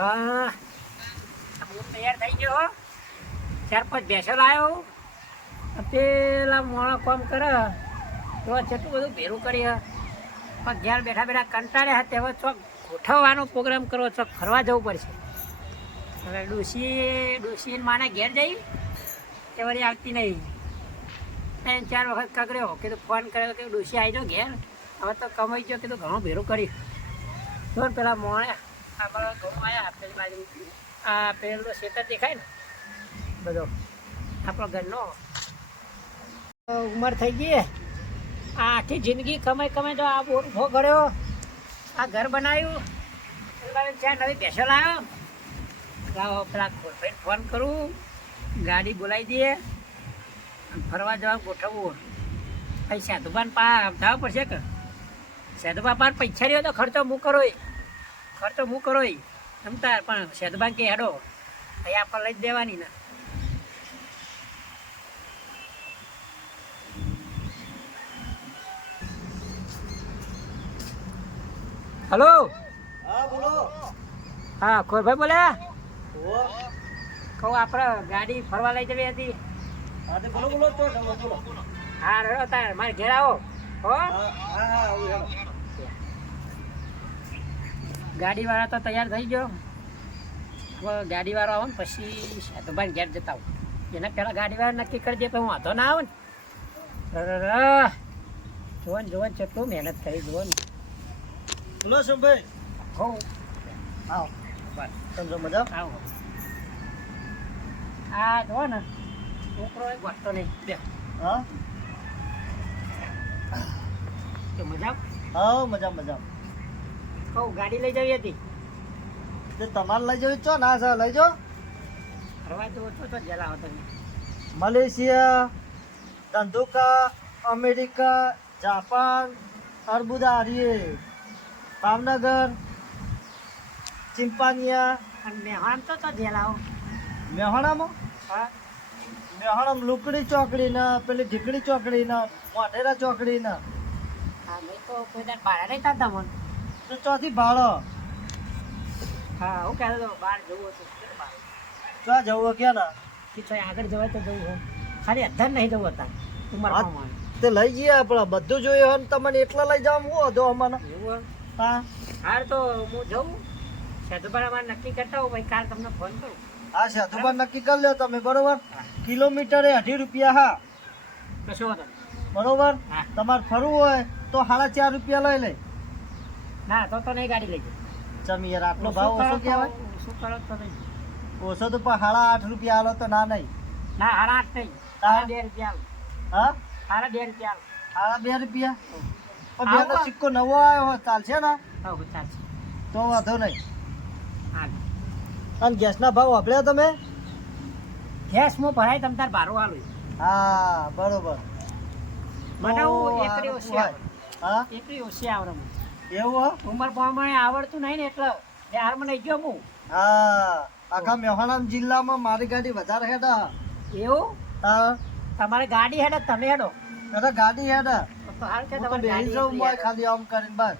હા હું તૈયાર થઈ ગયો. 4-5 ભેંસો લાવ્યો. પેલા મોણો કામ કરે તો કેટલું બધું ભેરું કરી. પણ ઘેર બેઠા બેઠા કંટાળ્યા હતા. હવે ચોક ગોઠવવાનો પ્રોગ્રામ કરવો, ચોક ફરવા જવું પડશે. હવે ડોસી માને ઘેર જઈ તે વળી આવતી નહીં. 3-4 વખત કગર્યો, કીધું ફોન કર્યો કે ડોસી આવી જાઓ ઘેર. હવે તો કમાઈ ગયો, કીધું ઘણું ભેરું કરી. જો પેલા મોણે આપણે ઘઉં આવ્યા પેલી બાજુ. આ પેલો ખેતર દેખાય ને બધો આપણો ઘરનો. ઉંમર થઈ ગઈ. આ આખી જિંદગી કમાઈ તો આ બોર ઉભો કર્યો, આ ઘર બનાવ્યું, ચાર નવી ભેંસો લાવ્યો. લાવો પેલા ખોરભાઈને ફોન કરું, ગાડી બોલાવી દઈએ, ફરવા જવા ગોઠવવું. પછી સાધુબાન જવા પડશે કે સાધુબા પાર પૈસા રહ્યો તો ખર્ચો હું કરો સમતા. પણ સાધુબાન કે હેડો અહીંયા આપણે લઈ જ દેવાની ને. હલો. હા બોલો. હા ખોરભાઈ બોલ્યા. કહું આપણે ગાડી ફરવા લઈ જવી હતી. હા બોલો બોલો તો બોલો. હા રહ્યો તાર મારે ઘેર આવો. હો ગાડીવાળા તો તૈયાર થઈ ગયો. હવે ગાડીવાળો આવો ને પછી સાધુભાઈ ઘેર જતા આવું. એના પહેલાં ગાડીવાળા નક્કી કરી દે પછી વાંધો ના આવે ને. જોન કેટલું મહેનત કરી જુઓ ને. બોલો શંભાઈ. હો આવો બસ સમજો મજા. આવો આ જુઓ ને છોકરો એ ગોઠતો નહીં. બે હા તો મજા. હા મજા. કહું ગાડી લઈ જવી હતી. તે તમારે લઈ જવી ચો ના સર લઈ જાઓ. ફરવા જવો તો જલા હતો. મલેશિયા, ધંધુકા, અમેરિકા, જાપાન, અરબુદારીએ, ભાવનગર, ચિંપાનિયા. અને મેહાણ તો જેલાઓ. મેહાણામાં હા મેહાણામાં લુકડી ચોકડી ને પેલી ઢીકડી ચોકડી ને મોઢેરા ચોકડી ને. હા મેં તો કોઈ દર બહાર નહીં થતા મને. તો ચોથી ભાડો. હા હું કહેતો હતો બહાર જવું હતું. બહાર ચો જવું કે ને કે તો આગળ જવાય તો જવું હોય. ખાલી અધર નહીં જવું હતા ઉંમર પ્રમાણે. તે લઈ જઈએ આપણે બધું જોયું હોય ને તમને એટલા લઈ જવા હું હતો અમને. એવું હા હાર તો હું જઉં. સાધુભાઈ અમારે નક્કી કરતા હોઉં ભાઈ કાલ તમને ફોન કરું. હા સાધુબાન નક્કી કરી લ્યો તમે બરોબર. કિલોમીટરે 18 રૂપિયા. હા કશો વાંધો નહીં. બરોબર. હા. તમારે ફરવું હોય તો 4.5 રૂપિયા લઈ લે. ના તો નહીં ગાડી લઈ જાઉં. ચમ યાર આટલો ભાવ ઓછો કહેવાય. શું કરો તો નહીં. ઓછો તો પણ 8.5 રૂપિયા આલો તો ના નહીં. ના હારા 8 નહીં. હા. 2 રૂપિયા હા હારા 2 રૂપિયા 2 રૂપિયા. પણ આવો. બે તો સિક્કો નવો આવ્યો હોય ચાલશે ને હા ચાલશે. તો વાંધો નહીં. હાલ અને ગેસના ભાવ વાપર્યા તમે. ગેસ હું ભરાય તમ તાર ભાડું આલું. હા બરોબર. બનાવું તો એકરી ઓછી હોય. આવડે. હા એકરી ઓછી આવડે મને. એવું હો. ઉંમર પ્રમાણે આવડતું નહીં ને એટલે બિહારમાં નહીં ગયો હું. હા આખા મહેસાણા જિલ્લામાં મારી ગાડી વધારે હેડા. એવું હા તમારે ગાડી હેડે તમે હેડો અરે ગાડી હેડા. તો હાલ છે હું તો તમારી બેસી ગાડી જાઉં એકલી મોય હેડે. ખાલી આમ કરીને બસ.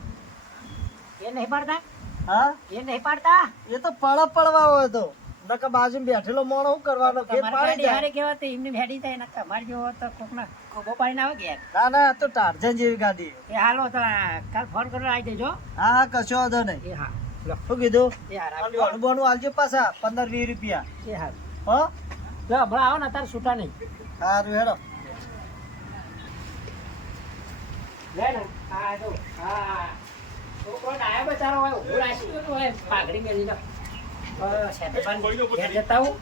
એ નહીં પાડતા હા એ નહીં પાડતા. એ તો પડવા હોય તો નકર બાજુ બેઠેલો મોણો શું કરવાનો ફેર તમારી પાડી ગાડી જાય. હારે કેવા તો એમને હેડી જાય ને તમારી જેવો તો કોકના ખોબો પાડીને આવે ઘેર. ના ના આ તો ટાર્ઝન જેવી ગાડી. એ હાલો તો કાલ ફોન કરીને આવી જજો. હા હા કશો વાંધો નહીં. એ હા લો શું કીધું. એ હાર અને આવજો. બોનું આલજો પાછા 15-20 રૂપિયા. એ હાર હો લો હમણાં આવો ને અત્યારે છૂટા નહીં. સારું હેડો. લે ને હા જો હા છોકરો ડાયો બચારો હોય ઊભો રાખી તો હોય પાઘડી મેલી લો. શેતપાન ઘેર જતા આવું.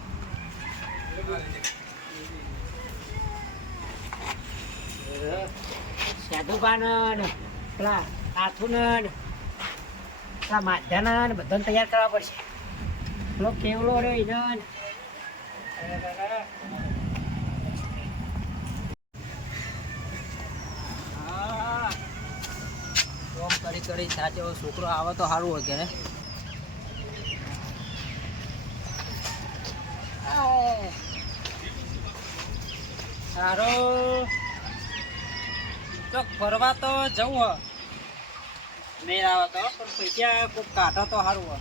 સાધુબાન ને પેલા આથુન ને પેલા માધ્યાના ને બધાને તૈયાર કરવા પડશે. પેલો કેવલો રહ્યો એને ને. હા કોમ કરી સાચો છોકરો આવે તો સારું હોય કે ને. સારો તો ફરવા તો જવું મેળ આવે તો પણ પૈસા કોઈ કાઢો તો સારું હોય.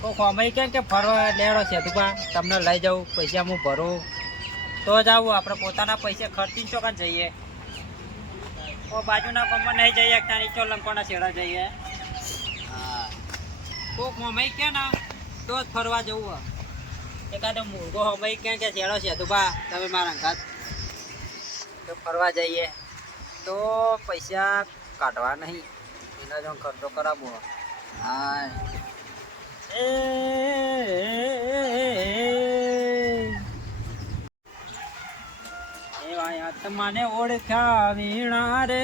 તો કોમઈ કેમ કે ફરવા લેડો છે તું તમને લઈ જાઉં પૈસા હું ભરું તો જ આવું આપણે પોતાના પૈસા ખર્ચી ચોકન જઈએ તો બાજુના ગામમાં નહીં જઈએ ત્યાં નીચો લંકોના શેરા જઈએ હા કોક મમ્મી કે ને તો જ ફરવા જવું હોય એકાદો મુર્ગો મમ્મી કે શેરો છે તું તમે મારા ઘાત તો ફરવા જઈએ તો પૈસા કાઢવા નહીં એના જો ખર્ચો કરાવવો હા મને ઓળખ્યા વીણા રે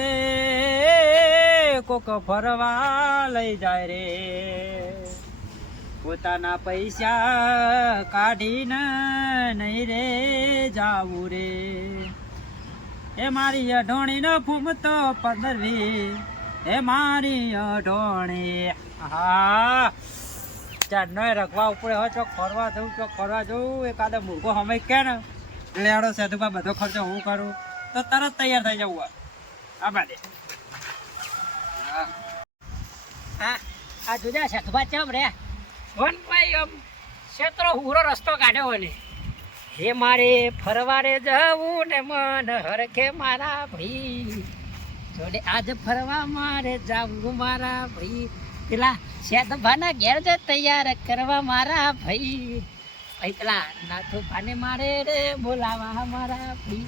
કોક ફરવા લઈ જાય રે પોતાના પૈસા કાઢીને નહીં રે જાવું રે એ મારી અઢોણી ન ફૂમતો 15 એ મારી અઢોણી હા ચારનો રખવા ઉપર હવે ચોક ફરવા જવું એકાદો મૂર્ખો હમે કે ને લેડો સેતુભા બધો ખર્ચો હું કરું તો તરત તૈયાર થઈ જવું આ બાદે આ જુદા સથભા ચમ રે વન ભાઈ આમ ક્ષેત્રો હુરો રસ્તો કાઢ્યો હોય ને હે મારે ફરવારે જવું ને મન હરખે મારા ભાઈ જોડે આજ ફરવા મારે જાવું મારા ભાઈ પેલા સેતભાના ઘેર જ તૈયાર કરવા મારા ભાઈ ભાઈ પેલા નાથુ ભાને મારે રે બોલાવા મારા ભાઈ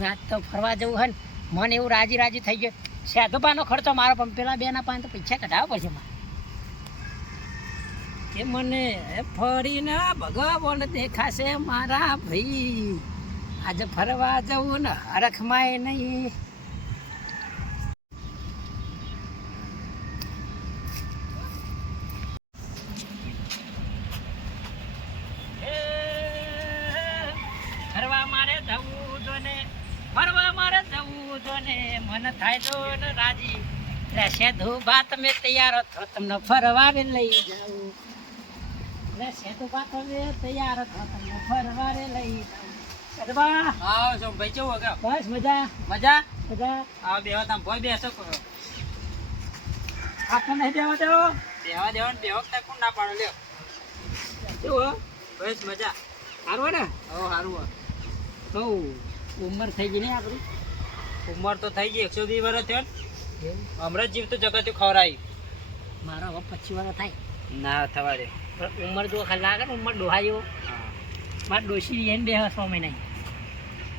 રાત તો ફરવા જવું હે મને એવું રાજી થઈ ગયું સેતભાનો ખર્ચો મારો પણ પેલા બેના પાસે તો પૈસા કઢાવવા પડશે મારે કે મને ફરીને ભગવાન દેખાશે મારા ભાઈ આજે ફરવા જવું ને હરખમાય નહીં ફરવા મારે જવું જો ને મન થાય તો ને રાજી રહેશે ધોબા તમે તૈયાર થો તમને ફરવા લઈ જાઉં રહેશે ધોબા તમે તૈયાર થો તમને ફરવા લઈ જાઉં આવો છો ભાઈ કેવું વગર બસ મજા આવો બેહો તમે ભોય બેસો આપણે નહીં દેવા દેવો બેહો ને બેહો તક કોણ ના પાડો લ્યો કેવું બસ મજા સારું ને સારું તો ઉંમર થઈ ગઈ નહીં આપણી ઉંમર તો થઈ ગઈ 120 વર્ષ થયો ને હમણાં જીવ તો જગત ખવરાય મારો હવે 25 વર્ષ થાય ના થવા દે પણ ઉંમર જો લાગે ને ઉંમર ડોહા જેવો મારે ડોશી એને બે 6 મહિના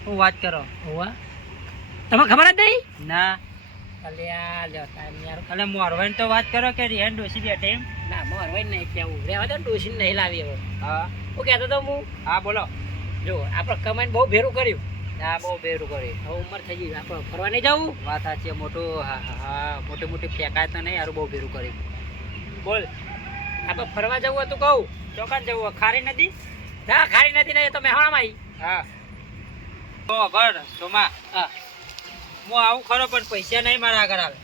હું વાત કરો હોવા તમે ખબર જ નહીં ના અલ્યા લ્યો ટાઈમ યાર અને મોરવાઈ તો વાત કરો કે રિયાન ડોસી બેઠે એમ ના મોરવાઈ નહીં કેવું રહેવા દે ડોશી નહીં લાવી હવે હા હું કહેતો તો હું હા બોલો જો આપણે કમાઈને બહુ ભેરું કર્યું ના બહુ બેરું કરી હવે ઉંમર થઈ ગઈ આપણે ફરવા નહીં જવું વાત સાચી મોટું હા મોટી ફેંકાય તો નહીં યાર બહુ બેરું કરી બોલ આપણે ફરવા જવું હતું કહું ચોકાન જવું ખારી નદી ના ખારી નથી ને એ તો મહેણામાં આવી હા તો ભર સોમા હા હું આવું ખરો પણ પૈસા નહીં મારા આગળ આવે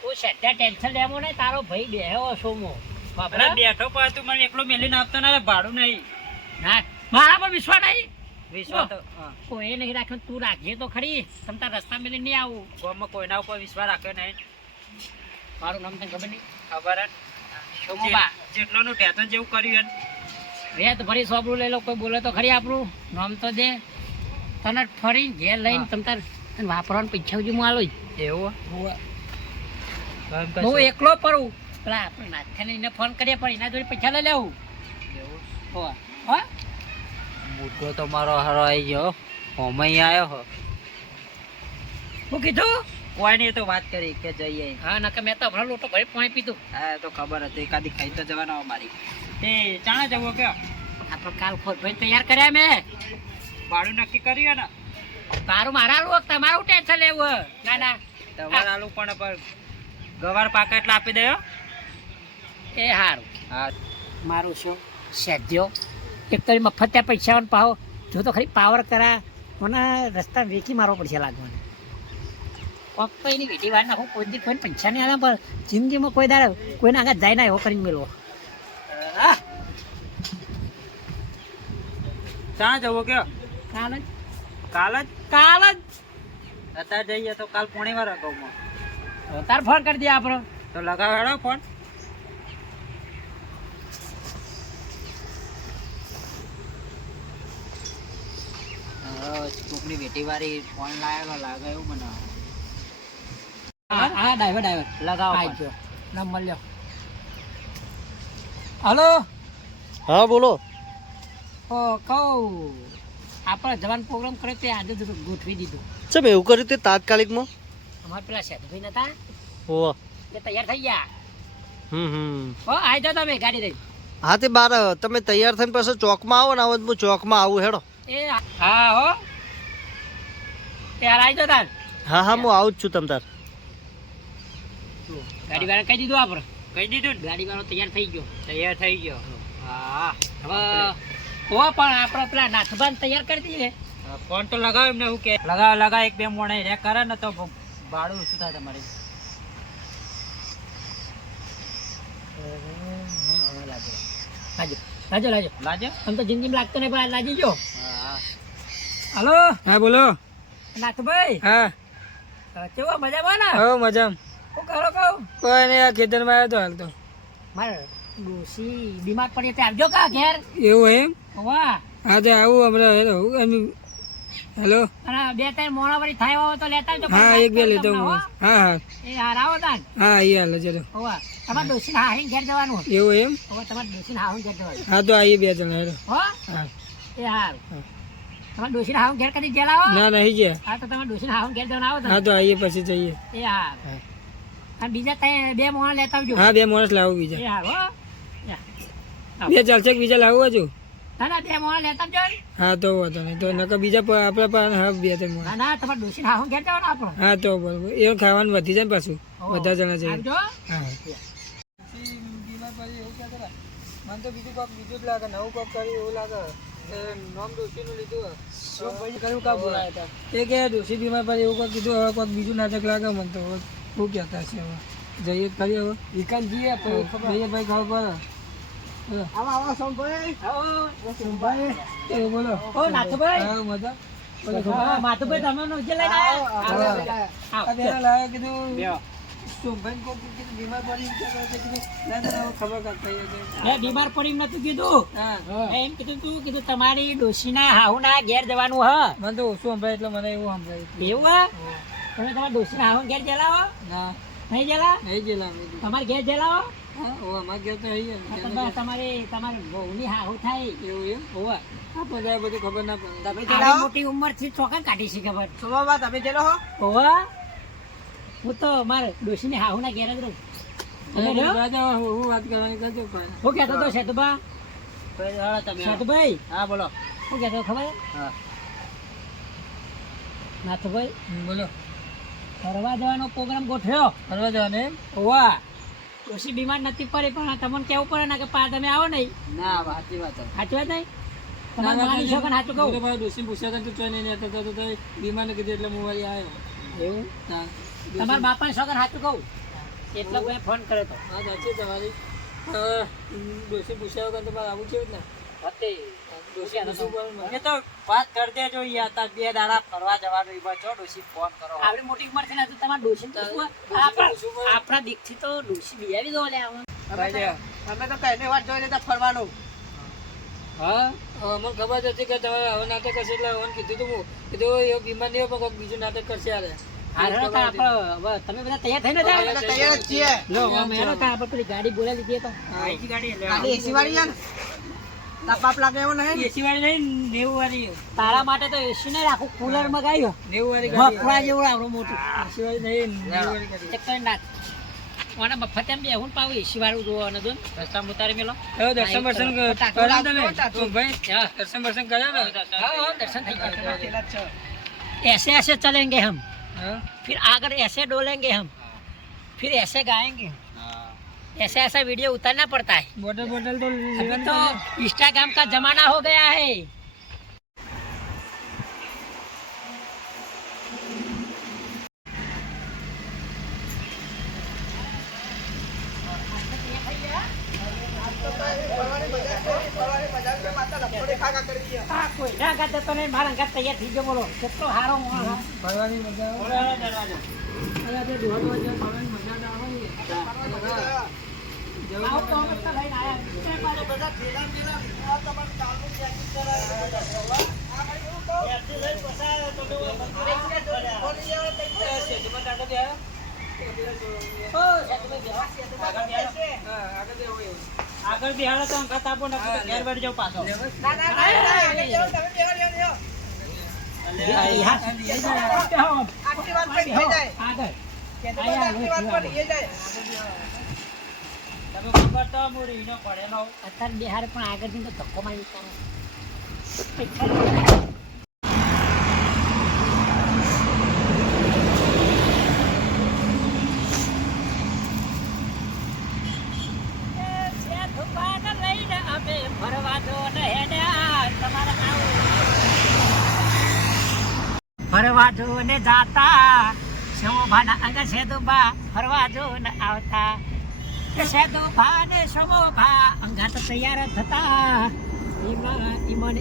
તું સદ્યા ટેન્શન લેવો ને તારો ભાઈ બેહ્યો સોમો અરે બેઠો પણ તું મને એકલો મેલીને આપતો ના ભાડું નહીં ના મારા પર વિશ્વાસ નહીં વિશ્વાસ તો કોઈ નહીં રાખ્યો તું રાખજે તો ખરી તમ તાર રસ્તા મેલી નહીં આવું ગામમાં કોઈના ઉપર વિશ્વાસ રાખ્યો નહીં મારું નામ તને ખબર નહીં ખબર સોમોબા જેટલાનું ટેતન જેવું કર્યું રેત ભરી સોબરું લઈ લો કોઈ બોલે તો ખરી આપણું નામ તો દે તને ફરી ઘેર લઈને તમ તાર વાપરવાનું પૈસા હું આલો એવું હું એકલો પડું પેલા આપણે નાથાને એને ફોન કરીએ પણ એના જોડે પૈસા લઈ લેવું એવું હા મુદ્દો તો મારો હારો આવી ગયો હોમઈ આવ્યો હો હું કીધું કોઈ નહીં તો વાત કરી કે જઈએ હા નકે મેં તો હમણાં લોટો ભરી પાણી પીધું હા તો ખબર હતી એકાદી ખાઈ તો જવાના અમારી તે ચાણા જવો કે આપણે કાલ ખોટ ભાઈ તૈયાર કર્યા મેં ભાડું નક્કી કર્યું ને તારું મારા લોક તમારું ટેન્શન લેવું ના તમારે આલુ પણ ગવાર પાકા એટલે આપી દેયો એ સારું હા મારું શું સેધ્યો એક તો મફત ત્યાં પૈસા પાવો જો તો ખરી પાવર કરા મને રસ્તા વેચી મારવો પડશે લાગવાનું કોક તો એની વેટી વાર નાખું કોઈ દી કોઈને પૈસા નહીં આવે પણ જિંદગીમાં કોઈ દાડે કોઈને આગળ જાય ના એવો કરીને મેળવો ચાણા જવો કે કાલ જ અત્યારે જઈએ તો કાલ પોણી વાર અગાઉમાં તાર ફોન કરી દે આપણો તો લગાવેડો ફોન ચોકડી વેટી વાળી ફોન લાયેલો લાગે એવું મને હા ડ્રાઈવર લગાવો આવી ગયો નંબર લ્યો હલો હા બોલો. કહું આપણે જવાનો પ્રોગ્રામ કર્યો તે આજે જ ગોઠવી દીધો. ચમ એવું કર્યું તે તાત્કાલિકમાં? અમારે પેલા શેઠભાઈ નતા હોવ. તે તૈયાર થઈ ગયા. હમ. હો આવી જાઓ તમે ગાડી લઈ. હા તે બાર તમે તૈયાર થઈને પછી ચોકમાં આવો ને હવે હું ચોકમાં આવું હેડો. એ હા હો યાર આવી જાઓ તાર. હા હું આવું જ છું તમ તાર. ગાડી વાળા કહી દીધું આપણે કહી દીધું ગાડી વાળો તૈયાર થઈ ગયો. હા હવે હો પણ આપણે પેલા નાથબાન તૈયાર કરી દઈએ. ફોન તો લગાવ એમને શું કે લગાવ એક બે મોણે રે કરે ને તો ભાડું શું થાય તમારે લાજો આમ તો જિંદગીમાં લાગતો નહીં પણ લાગી ગયો. હલો હા બોલો નાથભાઈ હા કેવો મજામાં ને? હો મજામ શું કરો કહું કોઈ નહીં આ ખેતરમાં આવ્યો તો હાલ તો મારે ડોસી બીમાર પડી તે આવજો કા ઘેર. એવું એમ વાહ હા તો આવું હમણાં હેલો અને બે ત્રણ મોણા વળી થાય હોય તો લેતા આવજો. હા એક બે લેતો હું હા એ હાર આવો તાન. હા એ હાલ ચલો હોવા તમારે ડોસીને હારીને ઘેર જવાનું. એવું એમ હવે તમારે ડોસીને હારીને ઘેર જવાનું. હા તો આવીએ બે જણા હેલો હો હા એ હાર તમારે ડોસીને હારીને ઘેર કદી ગયેલા હો? ના નહીં ગયા હા તો તમારે ડોસીને હારીને ઘેર જવાનું આવો હા તમે. તો આવીએ પછી જઈએ એ હાર અને બીજા બે મોણા લેતા આવજો. હા બે માણસ લાવું બીજા એ હાર હો બે ચાલશે કે બીજા લાવવા છું ના ના બે મોણા લેતા આવજો ને. હા તો વાંધો નહીં તો નકર બીજા આપણા પાસે હા બે ત્રણ માણસ. ના ના તમારે ડોસીને હારીને ઘેર જવાનું આપણો. હા તો બરોબર એ ખાવાનું વધી જાય ને પાછું બધા જણા જઈએ આવજો. હા મને તો બીજું કોક બીજું જ લાગે નવું કોક કર્યું એવું લાગે નામ ડોશીનું લીધું કર્યું કા બોલાય હતા એ કે ડોશી બીમાર પડી એવું કોક કીધું હવે કોક બીજું નાટક લાગે મને તો શું કહેતા છે હવે જઈએ ખરી હવે વિકાન જઈએ જઈએ ભાઈ ખબર પડે આવો સોમભાઈ. એ બોલો ઓ નાથુભાઈ હા મજા હા, માધુભાઈ તમે નોજે લઈને આયા? આ બેના લાવ્યા કીધું સોમભાઈ કોક કીધું બીમાર પડી કીધું ના ના ખબર કાઢતા મેં બીમાર પડી નતું કીધું. હા એમ કીધું તું કીધું તમારી ડોશીના હાહુના ઘેર જવાનું હ. મને તો ઓછું સંભળાય એટલે મને એવું સંભળાય એવું હા? તમે તમારા ડોશીના હાહુના ઘેર જલાવો? ના નહીં જલા? નહીં ગયેલા તમારે ઘેર જલાવો? હા ઓ અમાર ઘેર તો હઈ તમારે તમારે વહુની હાહુ થાય. એવું એમ હોવે. આપણને આ બધું ખબર ના પડે આવી મોટી ઉંમરથી ચોકા કાઢી છે ખબર. તમે ચલો હો. હોવે. હું તો મારે ડોશીની હાહુના ઘેર જ રહું. તમે રહ્યો? રાજા હું વાત કરવાની કરજો પણ હું કહેતો તો શેતુભા? શેતુભાઈ હા બોલો શું કહેતો ખબર? હા નાથુભાઈ બોલો ફરવા જવાનો પ્રોગ્રામ ગોઠવ્યો. ફરવા જવાનું એમ હોવા. ડોશી બીમાર નથી પડી પણ તમને કેવું પડે ને કે પા તમે આવો નહીં. ના સાચી વાત સાચી વાત નહીં? તમારે માની શકો ને સાચું કહું. મારા ડોસી પૂછ્યા હતા તો નહીં હતા તો બીમાર ને કીધું એટલે હું વાળી આવ્યો એવું? હા તમારા બાપાને છોકરા સાચું કહું એટલે મેં ફોન કર્યો હતો. હા સાચી તમારી ડોસી પૂછ્યા વગર તમારે આવું છે જ ને એ તો વાત કરી દેજો યાર તાર બે દાડા ફરવા જવાનું એમાં છો ડોસી ફોન કરો આપણી મોટી ઉંમર છે ને તો તમારે ડોશી આપણા દીકથી તો ડોશી બિયાવી દો લે આમાં. અમે તો કઈને વાત જોઈ લેતા ફરવાનું. હા અમને ખબર જ હતી કે તમારે હવે નાટક કરશે એટલે હવે કીધું તું કીધું એ બીમાર નહીં હોય પણ કોઈક બીજું નાટક કરશે યારે હા, હેડો તાર આપણે હવે તમે બધા તૈયાર થઈને જાઓ. અમે તો તૈયાર જ છીએ. લો અમે હેડો તાર આપણે પેલી ગાડી બોલાવી લીધી તો ગાડી એસી વાળી છે ને? તાપ લાગે એવું નહીં? એસી વાળી નહીં 90 વાળી તારા માટે તો એસી નહીં રાખું કુલર મગાવ્યો 90 વાળી ગાડી મફળા જેવું આવડું મોટું એસી વાળી નહીં 90 વાળી ગાડી ચક્કર નાખ મને મફત એમ બેહું ને પાવું એસી વાળું જોવાનું હતું ને રસ્તામાં ઉતારી મેલો. હવે દર્શન બર્શન કરો તમે ઓ ભાઈ હા. દર્શન બર્શન કર્યા ને हाँ, दर्शन થઈ ગયા. ऐसे ऐसे चलेंगे हम હા फिर आकर ऐसे डोलेंगे हम फिर ऐसे गाएंगे ऐसे ऐसा वीडियो उतारना पड़ता है. બોટલ બોટલ તો अभी तो इंस्टाग्राम का जमाना हो गया है. હા, કોઈ ના ગાતે તો નહીં મારા ગાત તૈયાર થઈ ગયો બોલો કેટલો હારો માણસ હા. ફરવાની મજા આવે અહીંયા જે દોડવા જાય ફરવાની મજા ના આવે ને આવો તો અમે તો લઈને આયા. બધા ભેગા ભેગા તમારે કાલનું ચેકિંગ કરાવી. ત્યાંથી લઈને પસાર તમે આગળ બિહાડો તો અંગત આપો ને ઘેર બેઠ જાવ પાછો તમે ખબર તો હું રીનો પડેલો અત્યારે બિહાર પણ આગળથી તો ધક્કો મારી લઈને અમે ફરવા દો ને તમારે ફરવા જો ને જાતા શોભાના અંગ સેદુબા ફરવા જો ને આવતા સેદુભા ને શોભા અંગાત તૈયાર થતા ઈમન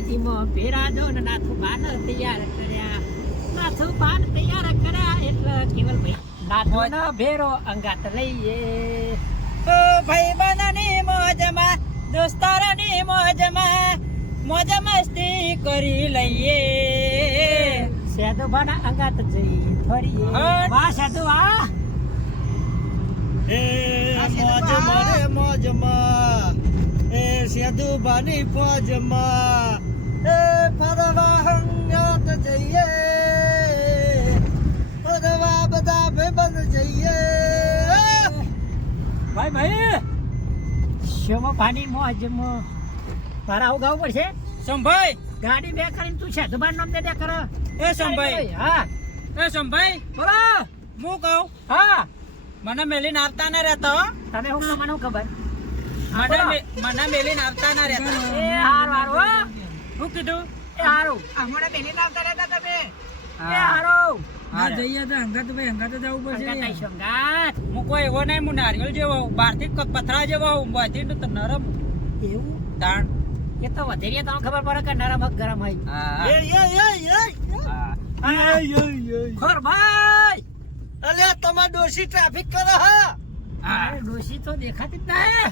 પેરા જો ને નાથુબા ને તૈયાર કર્યા નાથુબા ને તૈયાર કર્યા એટલે કેવલ ભાઈ નાથો ને ભેરો અંગાત લઈએ તો ભાઈ બનાની મોજમાં દોસ્તારની મોજમાં મોજ મસ્તી કરી લઈએ સેદુભાના અંગાત જઈ ફરીએ વાહ સેદુ આ એ મોજમાં રે મોજમાં એ સેદુભાની ફોજમાં એ ફરવા હંગાત જઈએ ફરવા બધા ભાઈબંધ જઈએ ભાઈ શોભાની મોજમાં તારા આવું ગાવું પડશે સંભાઈ ગાડી બે કરીને તું સેદુભાનું નામ દે કર એ સંભાઈ હા એ સંભાઈ બોલો હું કહું હા મને મેલીને આવતા ના રહેતા હો તમે હું મને ખબર મને મેલીને આવતા ના રહેતા એ હારું હારું શું કીધું એ હારું મને મેલીને આવતા રહેતા તમે એ હારું જઈએ તો હંગાત ભાઈ હંગાત જવું અંગાત આવીશું, અંગાત. હું કોઈ એવો નહીં હું નારિયેળ જેવો બહારથી પથરા જેવો બહારથી તો નરમ એવું તાણ એ તો વધેરીએ તમને ખબર પડે કે નરમ હક ગરમ હોય હા ખોર ભાઈ અલે તમાર ડોશી ટ્રાફિક કરે હા અરે ડોશી તો દેખાતી જ નહીં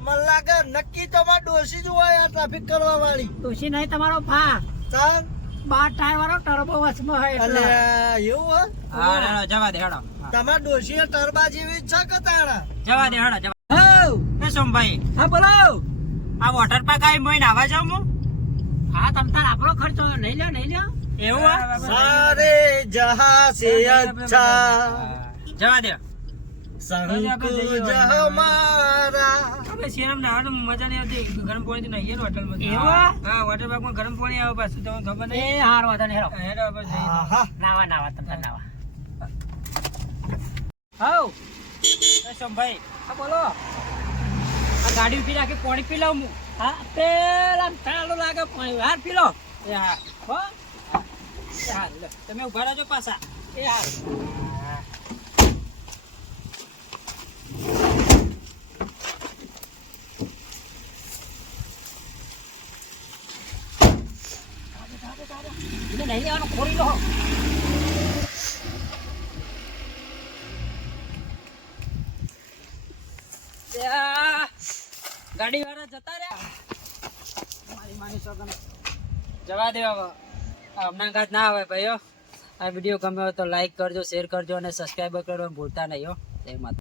મને લાગે નક્કી તમાર ડોશી જ હોય આ ટ્રાફિક કરવા વાળી ડોશી નહીં તમારો ભા ચાલ 12 ટાયર વાળો ટર્બો વચમાં હોય અલે એટલે એવું હે હા હેડો જવા દે હેડો તમાર ડોશી ટરબા જેવી જ છે કે તાણા જવા દે હેડો જવા હઉ, એ સોમભાઈ હા બોલો આ વોટર પાર્ક આવી મોઈને આવા જાઉં હું હા તમ તાર આપણો ખર્ચો નહીં લ્યો એવું સારે જહાં સે અચ્છા જવા દે સંગ જ હમારા આપણે શેરમ નાવાનું મજા નહીં આવતી ગરમ પાણી નહીં હોટલમાં એવું? હા વોટર પાર્કમાં ગરમ પાણી આવે પાછું તમને ખબર એ નહીં હાર વાંધો નહીં હેરો હેડો બસ જઈએ. આહા નાવા તમ તાર નાવા હઉ એ સોમભાઈ હા બોલો આ ગાડી ઉભી રાખી પાણી પી લઉં હું હા પેલા ચાલુ લાગે પાણી હાર પી લો એ હા હો એ હા લે. તમે ઉભા રહેજો પાછા એ હાર એટલે નહીં લેવાનું ખોરી લો ગાડી વાળા જતા રહ્યા મારી માની સોગન જવા દે હવે હમણાં ઘાત ના આવે ભાઈઓ આ વિડીયો ગમ્યો હોય તો લાઈક કરજો શેર કરજો અને સબસ્ક્રાઈબ કરવાનું ભૂલતા નહીં હો જય માતા